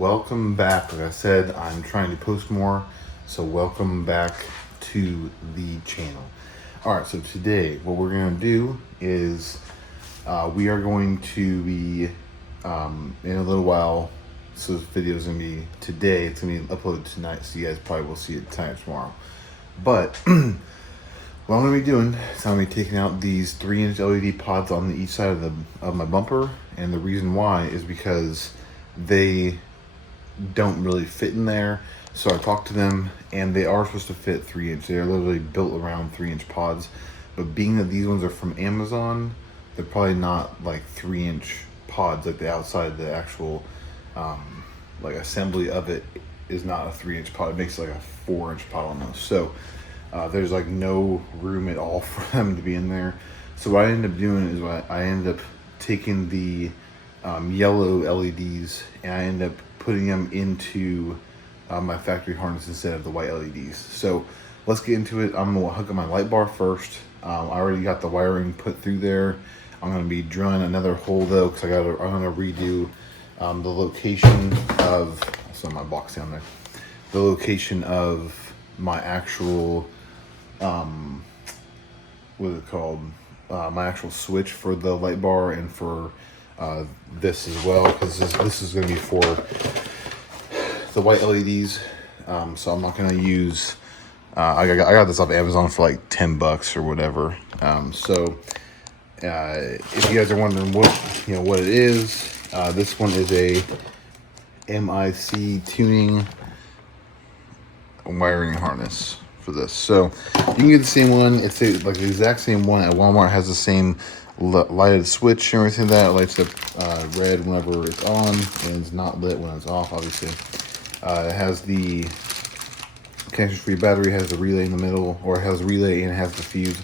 welcome back. Like I said, I'm trying to post more, so welcome back to the channel. All right, so today what we're gonna do is we are going to be in a little while. So this video is gonna be today. It's gonna be uploaded tonight, so you guys probably will see it tonight or tomorrow. But what I'm gonna be doing is I'm gonna be taking out these 3-inch LED pods on each side of my bumper, and the reason why is because they don't really fit in there. So I talked to them, and they are supposed to fit 3-inch. They're literally built around 3-inch pods, but being that these ones are from Amazon, they're probably not like 3-inch pods. Like the outside, the actual like assembly of it is not a 3-inch pod. It makes like a 4-inch pod almost. So there's like no room at all for them to be in there. So what I ended up doing is I ended up taking the yellow LEDs and I ended up putting them into my factory harness instead of the white LEDs. So let's get into it. I'm gonna hook up my light bar first. I already got the wiring put through there. I'm gonna be drilling another hole though, because I'm gonna redo the location of, so my box down there, the location of my actual what is it called, my actual switch for the light bar and for this as well, because this is going to be for the white LEDs. So I'm not going to use I got this off Amazon for like $10 or whatever. So if you guys are wondering what it is, this one is a MIC tuning wiring harness for this. So you can get the same one. It's like the exact same one at Walmart. It has the same lighted switch and everything. That it lights up red whenever it's on, and it's not lit when it's off, obviously. It has the connection-free battery, has the relay in the middle, or it has a relay and it has the fuse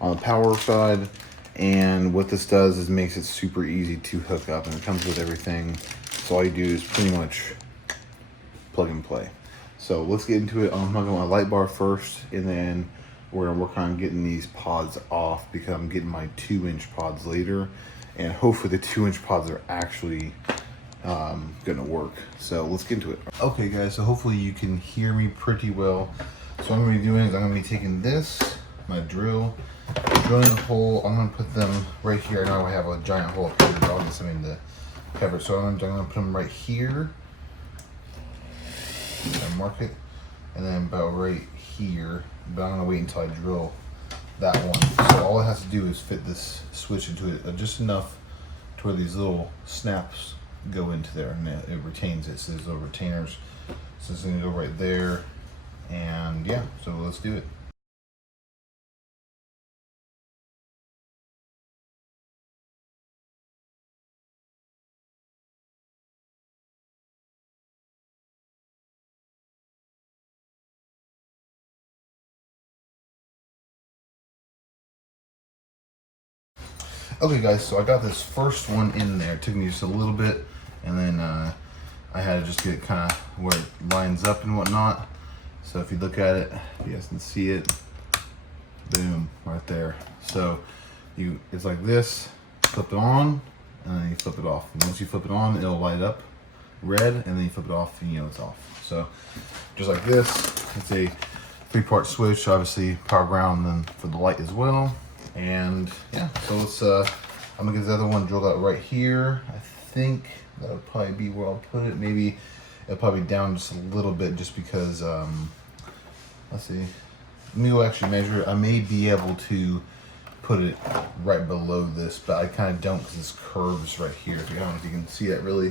on the power side. And what this does is makes it super easy to hook up, and it comes with everything. So all you do is pretty much plug and play. So let's get into it. I'm hooking my light bar first, and then we're gonna work on getting these pods off, because I'm getting my 2-inch pods later, and hopefully the 2-inch pods are actually gonna work. So let's get into it. Okay guys, so hopefully you can hear me pretty well. So what I'm gonna be doing is I'm gonna be taking this, my drill, drilling a hole. I'm gonna put them right here. I know I have a giant hole up here, but I'll get something to cover it. So I'm gonna put them right here. And mark it, and then about right here, but I'm gonna wait until I drill that one. So all it has to do is fit this switch into it just enough to where these little snaps go into there, and it retains it. So there's little retainers, so it's gonna go right there. And yeah, so let's do it. Okay guys, so I got this first one in there. It took me just a little bit, and then I had to just get it kind of where it lines up and whatnot. So if you look at it, you guys can see it. Boom, right there. So it's like this, flip it on, and then you flip it off. And once you flip it on, it'll light up red, and then you flip it off, and it's off. So just like this, it's a 3-part switch, obviously power ground, and then for the light as well. And yeah, so let's I'm gonna get the other one drilled out right here. I think that'll probably be where I'll put it. Maybe it'll probably be down just a little bit, just because let's see, let me go actually measure it. I may be able to put it right below this, but I kind of don't, because this curves right here. If you don't know if you can see that, really,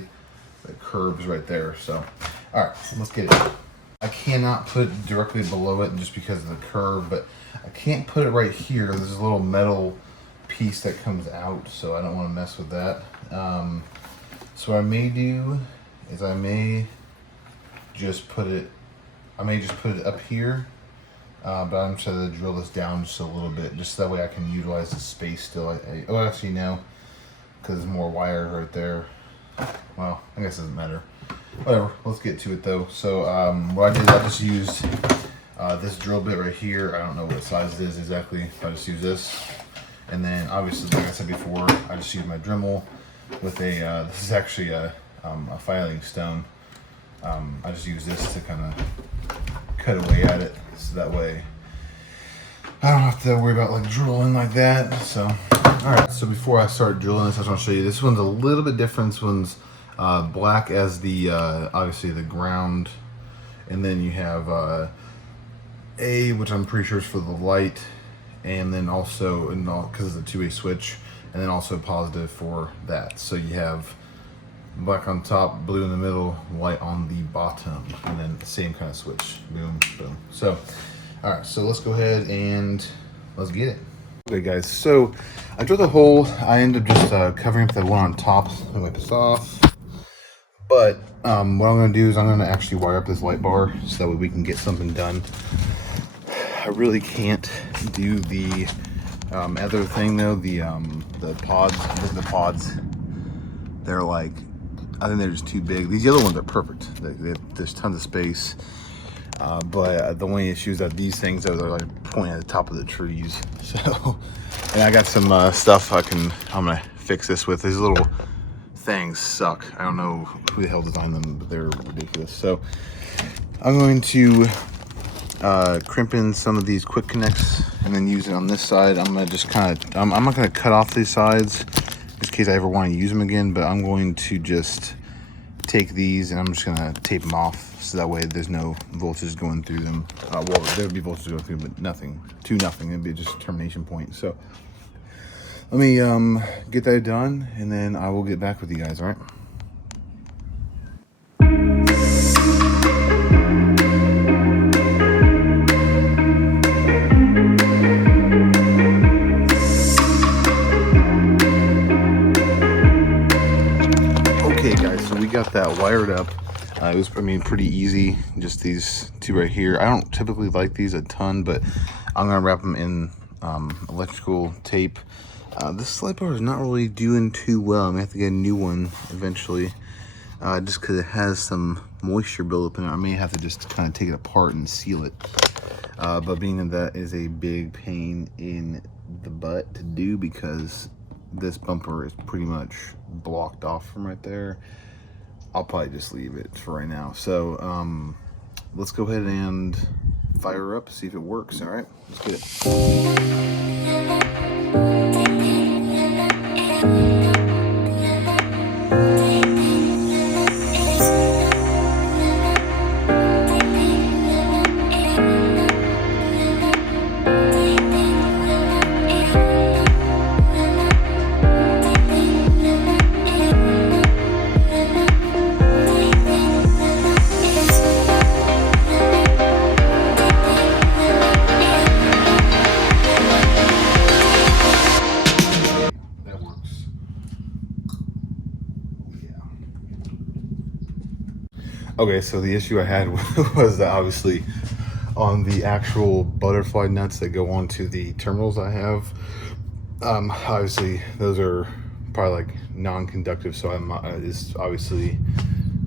it curves right there. So all right, let's get it. I cannot put it directly below it just because of the curve, but I can't put it right here. There's a little metal piece that comes out, so I don't want to mess with that. So what I may do is I may just put it up here, but I'm just going to drill this down just a little bit, just so that way I can utilize the space still. Oh, actually no, because there's more wires right there. Well, I guess it doesn't matter. Whatever, let's get to it though. So what I did, I just used this drill bit right here. I don't know what size it is exactly. I just use this, and then obviously, like I said before, I just use my Dremel with a this is actually a filing stone. I just use this to kind of cut away at it, so that way I don't have to worry about like drilling like that. So, all right. So before I start drilling this, I just want to show you. This one's a little bit different. This one's black as the obviously the ground, and then you have A, which I'm pretty sure is for the light, and then also because it's a two-way switch, and then also positive for that. So you have black on top, blue in the middle, white on the bottom, and then the same kind of switch. Boom, boom. So, all right, so let's go ahead and let's get it. Okay, guys, so I drilled a hole. I ended up just covering up the one on top. Let me wipe this off. But what I'm gonna do is I'm gonna actually wire up this light bar so that way we can get something done. I really can't do the other thing though, the pods. Look at the pods. They're like, I think they're just too big. These other ones are perfect. There's tons of space. But the only issue is that these things are like pointing at the top of the trees. So, and I got some stuff I'm gonna fix this with. These little things suck. I don't know who the hell designed them, but they're ridiculous. So I'm going to crimp in some of these quick connects and then use it on this side. I'm gonna just kind of, I'm not gonna cut off these sides in case I ever want to use them again, but I'm going to just take these and I'm just gonna tape them off so that way there's no voltage going through them. Well, there would be voltage going through, but nothing. It'd be just a termination point. So let me get that done and then I will get back with you guys. All right. Got that wired up. It was, pretty easy. Just these two right here. I don't typically like these a ton, but I'm gonna wrap them in electrical tape. This light bar is not really doing too well. I'm gonna have to get a new one eventually, just because it has some moisture buildup in it. I may have to just kind of take it apart and seal it. But being that is a big pain in the butt to do because this bumper is pretty much blocked off from right there. I'll probably just leave it for right now. So let's go ahead and fire up, see if it works. All right, let's get it. Okay, so the issue I had was that obviously on the actual butterfly nuts that go onto the terminals I have, obviously those are probably like non-conductive, so it's obviously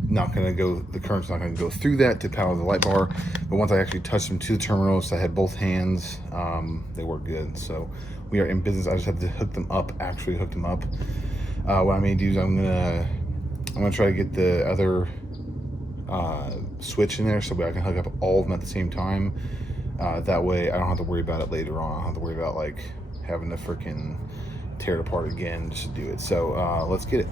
not going to go, the current's not going to go through that to power the light bar. But once I actually touched them to the terminals, I had both hands, they work good. So we are in business. I just have to hook them up, actually hook them up. What I may do is I'm gonna try to get the other switch in there so I can hook up all of them at the same time. That way I don't have to worry about it later on. I don't have to worry about like having to freaking tear it apart again just to do it. So let's get it.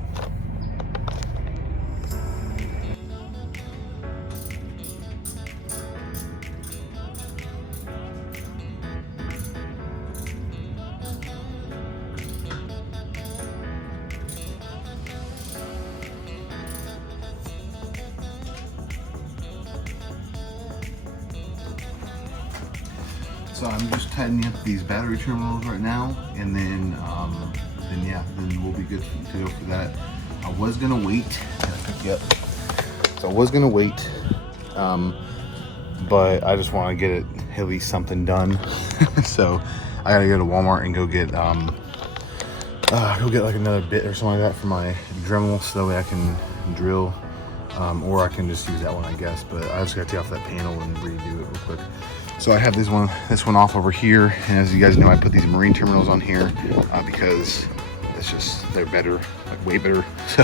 So I'm just tightening up these battery terminals right now, and then we'll be good to go for that. I was gonna wait. So I was gonna wait, but I just want to get it at least something done. So I gotta go to Walmart and go get like another bit or something like that for my Dremel, so that way I can drill. Or I can just use that one, I guess. But I just gotta take off that panel and redo it real quick. So I have this one off over here, and as you guys know, I put these marine terminals on here because they're better, like way better. So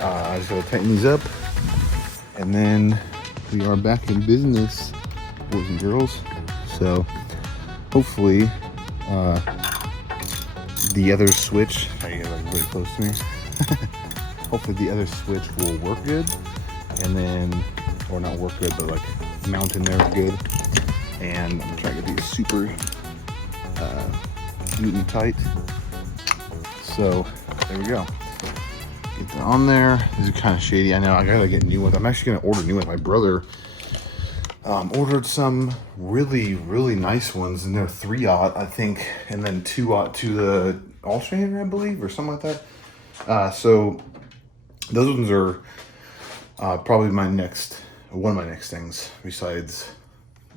I just gotta tighten these up, And then we are back in business, boys and girls. So hopefully the other switch, I get like really close to me. Hopefully the other switch will work good, and then, or not work good, but like mount in there good. And I'm gonna try to get these super neat and tight. So there we go. Get that on there. These are kind of shady. I know I gotta get new ones. I'm actually gonna order new ones. My brother ordered some really nice ones, and they're 3/0, I think, and then 2/0 to the alternator, I believe, or something like that. So those ones are probably one of my next things, besides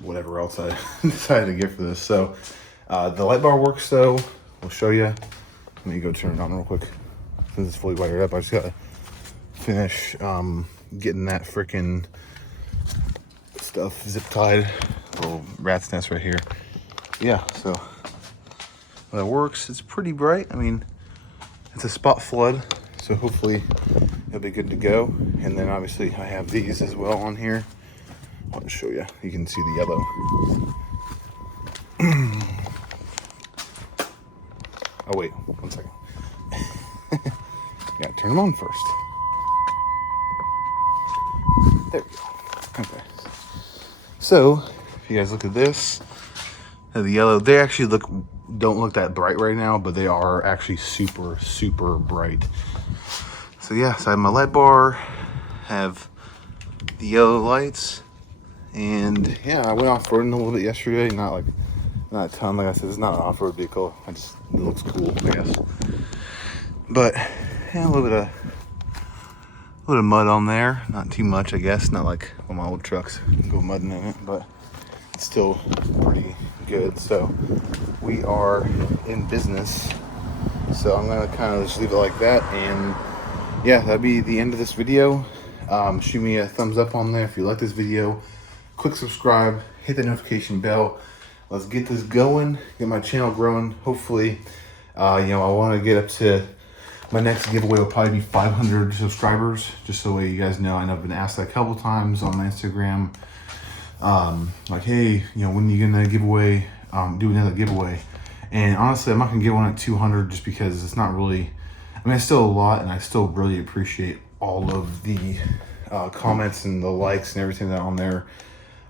whatever else I decided to get for this. So the light bar works though. We'll show you. Let me go turn it on real quick. Since it's fully wired up, I just gotta finish getting that freaking stuff zip tied. Little rat's nest right here. Yeah, so that works. It's pretty bright. I mean, it's a spot flood, so hopefully it'll be good to go. And then obviously I have these as well on here. I'll show you. You can see the yellow. Oh wait, 1 second. Gotta turn them on first. There we go. Okay. So if you guys look at this, the yellow, they actually don't look that bright right now, but they are actually super bright. So yeah, so I have my light bar, have the yellow lights, and yeah, I went off-roading a little bit yesterday. Not a ton, like I said, it's not an off-road vehicle. It looks cool, I guess. But yeah, a little bit of mud on there. Not too much, I guess. Not like on my old trucks, go mudding in it, but it's still pretty good. So we are in business. So I'm gonna kind of just leave it like that, and yeah, that'll be the end of this video. Shoot me a thumbs up on there if you like this video. Click subscribe, hit the notification bell. Let's get this going, get my channel growing. Hopefully, I want to get up to, my next giveaway will probably be 500 subscribers, just so you guys know. I know I've been asked that a couple times on my Instagram. Like, hey, when are you gonna do another giveaway? And honestly, I'm not gonna get one at 200 just because it's not really, I mean, it's still a lot, and I still really appreciate all of the comments and the likes and everything that on there.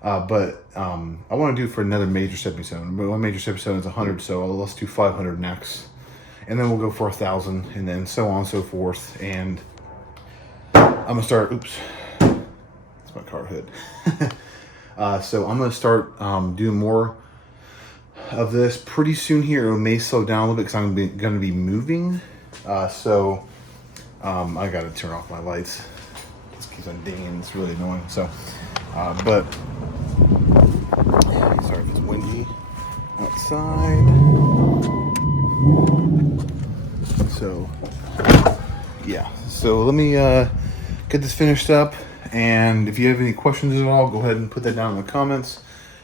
But I want to do for another major stepping stone. But one major stepping stone is 100, so let's do 500 next, and then we'll go for 1,000, and then so on and so forth. And I'm gonna start. Oops, that's my car hood. So I'm gonna start doing more of this pretty soon here. It may slow down a little bit because I'm gonna be moving. So I gotta turn off my lights. It just keeps on dinging. It's really annoying. So, but sorry if it's windy outside. So yeah. So let me get this finished up. And if you have any questions at all, go ahead and put that down in the comments.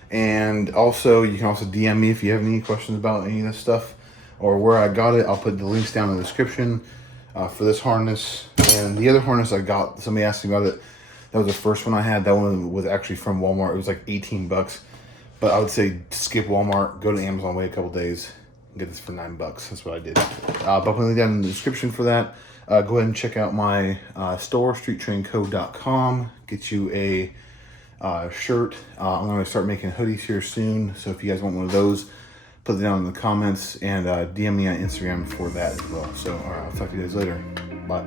And also, you can also DM me if you have any questions about any of this stuff or where I got it. I'll put the links down in the description for this harness. And the other harness I got, somebody asked me about it. That was the first one I had. That one was actually from Walmart. It was like 18 bucks. But I would say skip Walmart, go to Amazon, wait a couple days, and get this for $9. That's what I did. But I'll put it down in the description for that. Go ahead and check out my store, streettrainco.com. Get you a shirt. I'm going to start making hoodies here soon. So if you guys want one of those, put it down in the comments, and DM me on Instagram for that as well. So all right, I'll talk to you guys later. Bye.